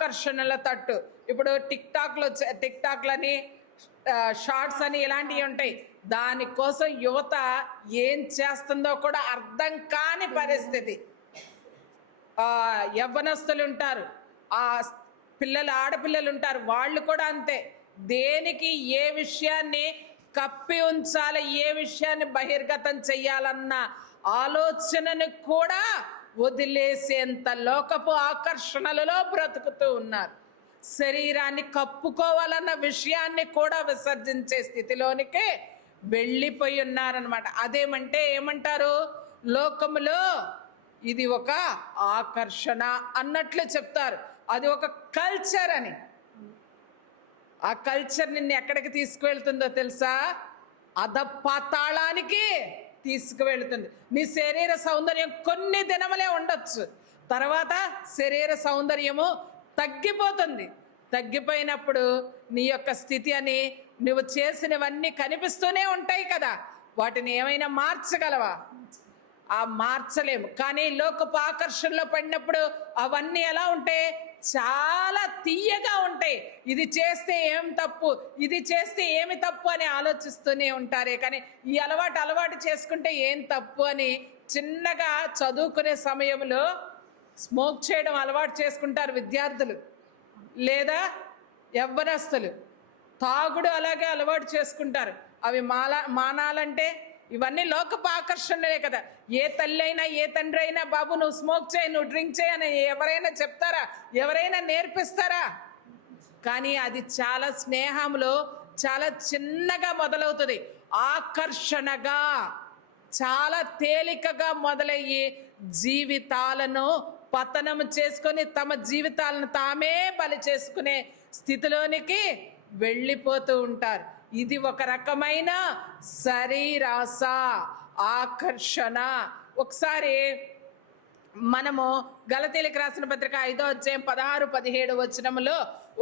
ఆకర్షణల తట్టు. ఇప్పుడు టిక్టాక్లని షార్ట్స్ అని ఇలాంటివి ఉంటాయి. దానికోసం యువత ఏం చేస్తుందో కూడా అర్థం కాని పరిస్థితి. యవ్వనస్తులు ఉంటారు, ఆడపిల్లలు ఉంటారు, వాళ్ళు కూడా అంతే. దేనికి ఏ విషయాన్ని కప్పి ఉంచాలి, ఏ విషయాన్ని బహిర్గతం చెయ్యాలన్న ఆలోచనను కూడా వదిలేసేంత లోకపు ఆకర్షణలలో బ్రతుకుతూ ఉన్నారు. శరీరాన్ని కప్పుకోవాలన్న విషయాన్ని కూడా విసర్జించే స్థితిలోనికే వెళ్ళిపోయి ఉన్నారనమాట. అదేమంటే ఏమంటారు, లోకములో ఇది ఒక ఆకర్షణ అన్నట్లు చెప్తారు. అది ఒక కల్చర్ అని. ఆ కల్చర్ నిన్ను ఎక్కడికి తీసుకువెళ్తుందో తెలుసా? అధపాతాళానికి తీసుకువెళ్తుంది. నీ శరీర సౌందర్యం కొన్ని దినములే ఉండొచ్చు, తర్వాత శరీర సౌందర్యము తగ్గిపోతుంది. తగ్గిపోయినప్పుడు నీ యొక్క స్థితి అని నువ్వు చేసినవన్నీ కనిపిస్తూనే ఉంటాయి కదా, వాటిని ఏమైనా మార్చగలవా? మార్చలేము. కానీ లోకపు ఆకర్షణలో పడినప్పుడు అవన్నీ ఎలా ఉంటాయి? చాలా తీయగా ఉంటాయి. ఇది చేస్తే ఏం తప్పు, ఇది చేస్తే ఏమి తప్పు అని ఆలోచిస్తూనే ఉంటారే కానీ ఈ అలవాటు చేసుకుంటే ఏం తప్పు అని చిన్నగా చదువుకునే సమయంలో స్మోక్ చేయడం అలవాటు చేసుకుంటారు విద్యార్థులు లేదా యవ్వనస్తులు. తాగుడు అలాగే అలవాటు చేసుకుంటారు. అవి మానాలంటే ఇవన్నీ లోకపు ఆకర్షణలే కదా. ఏ తల్లి అయినా ఏ తండ్రి అయినా బాబు నువ్వు స్మోక్ చేయి, నువ్వు డ్రింక్ చేయని ఎవరైనా చెప్తారా? ఎవరైనా నేర్పిస్తారా? కానీ అది చాలా స్నేహంలో చాలా చిన్నగా మొదలవుతుంది. ఆకర్షణగా చాలా తేలికగా మొదలయ్యి జీవితాలను పతనం చేసుకొని తమ జీవితాలను తామే బలి చేసుకునే స్థితిలోనికి వెళ్ళిపోతూ ఉంటారు. ఇది ఒక రకమైన శరీరాశ, ఆకర్షణ. ఒకసారి మనము గలతీలకు రాసిన పత్రిక 5వ అధ్యాయం 16-17 వచనములో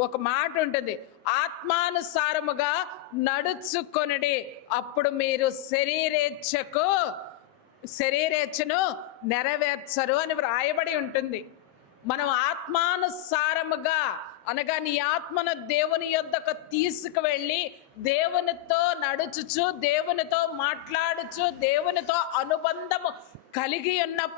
ఒక మాట ఉంటుంది, ఆత్మానుసారముగా నడుచుకొనుడి, అప్పుడు మీరు శరీరేచ్ఛను నెరవేర్చరు అని వ్రాయబడి ఉంటుంది. మనం ఆత్మానుసారముగా అనగా నీ ఆత్మను దేవుని యొద్దకు తీసుకువెళ్ళి దేవునితో నడుచుచు, దేవునితో మాట్లాడుచు, దేవునితో అనుబంధము కలిగి ఉన్నప్పుడు